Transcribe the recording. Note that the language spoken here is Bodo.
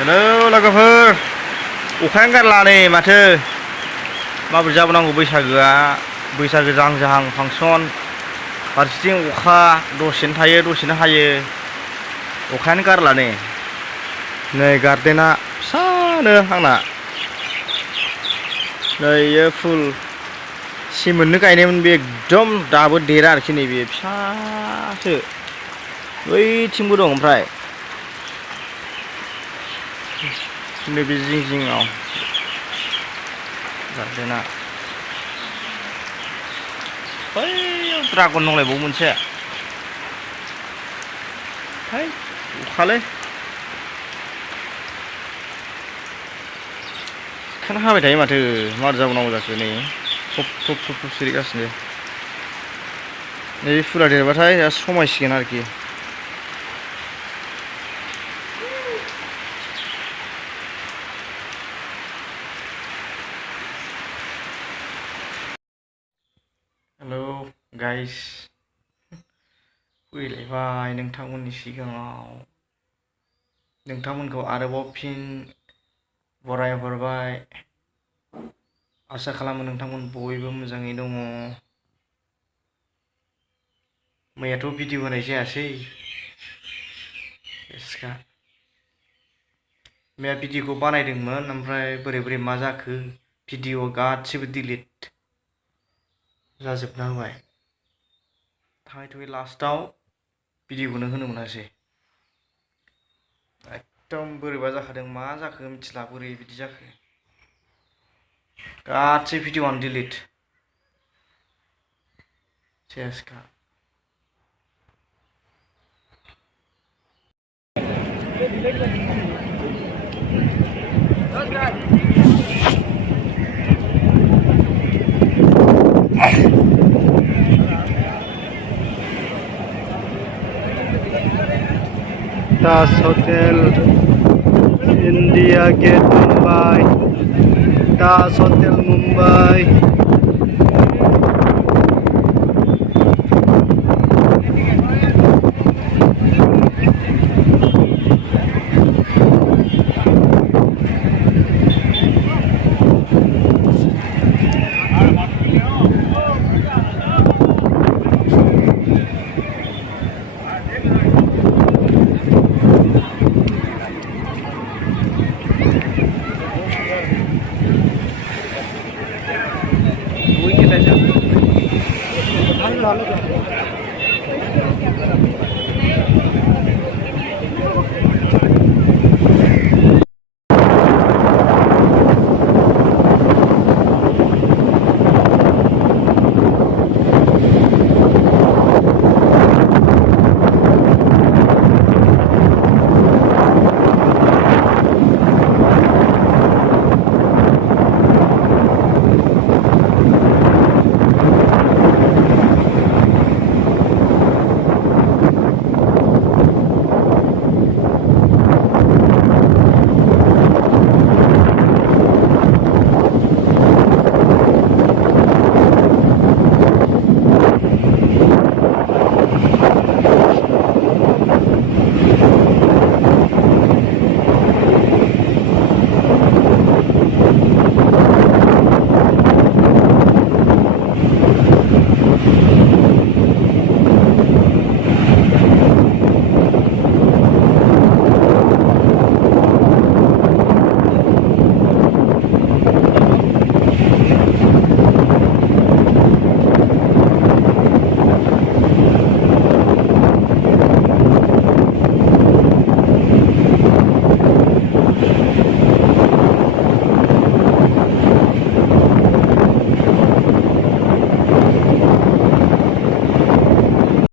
हेलौ लोगोफोर अखायानो गारला नै माथो माबोरै जाबावनांगौ बैसागोआ बैसागो जाहां जाहां फांसन फारसेथिं अखा दसेनो थायो दसेनो हायो अखायानो गारला नै गार्डेना फिसानो आंना नै इयो फुल सेमोननो गायनायमोन बे एकदम दाबो देरा आरोखि नै बे फिसासो बैथिंबो दं ओमफ्राय नैबे जिं जिङाव गार्डेना बैयाव ड्रागन दंलायबावो मोनसे है अखालै अखायानो हाबाय थायो माथो मारै जाबावनांगौ जाखो नै थप थप थप थप सिरिगासिनो नै फुला देरबाथाय दा समायसिगोन आरोखि हेलौ गाइस फैलायबाय नोंथांमोननि सिगाङाव नोंथांमोनखौ आरोबाव फिन बरायहरबाय आसा खालामो नोंथांमोन बयबो मोजाङै दङ मैयाथ' भिडिअ होनाय जायासै एसखा मैया भिडिअखौ बानायदोंमोन ओमफ्राय बोरै बोरै मा जाखो भिडिअ गासिबो डिलिट जाजोबना होबाय थाङै थुङै लास्टाव भिडिअखौनो होनो मोनासै एकदम बोरैबा जाखादों मा जाखो मिथिला बोरै बिदि जाखो गासै भिडिअआनो डिलिट सेसखा Taj hotel India Gate Mumbai Taj hotel Mumbai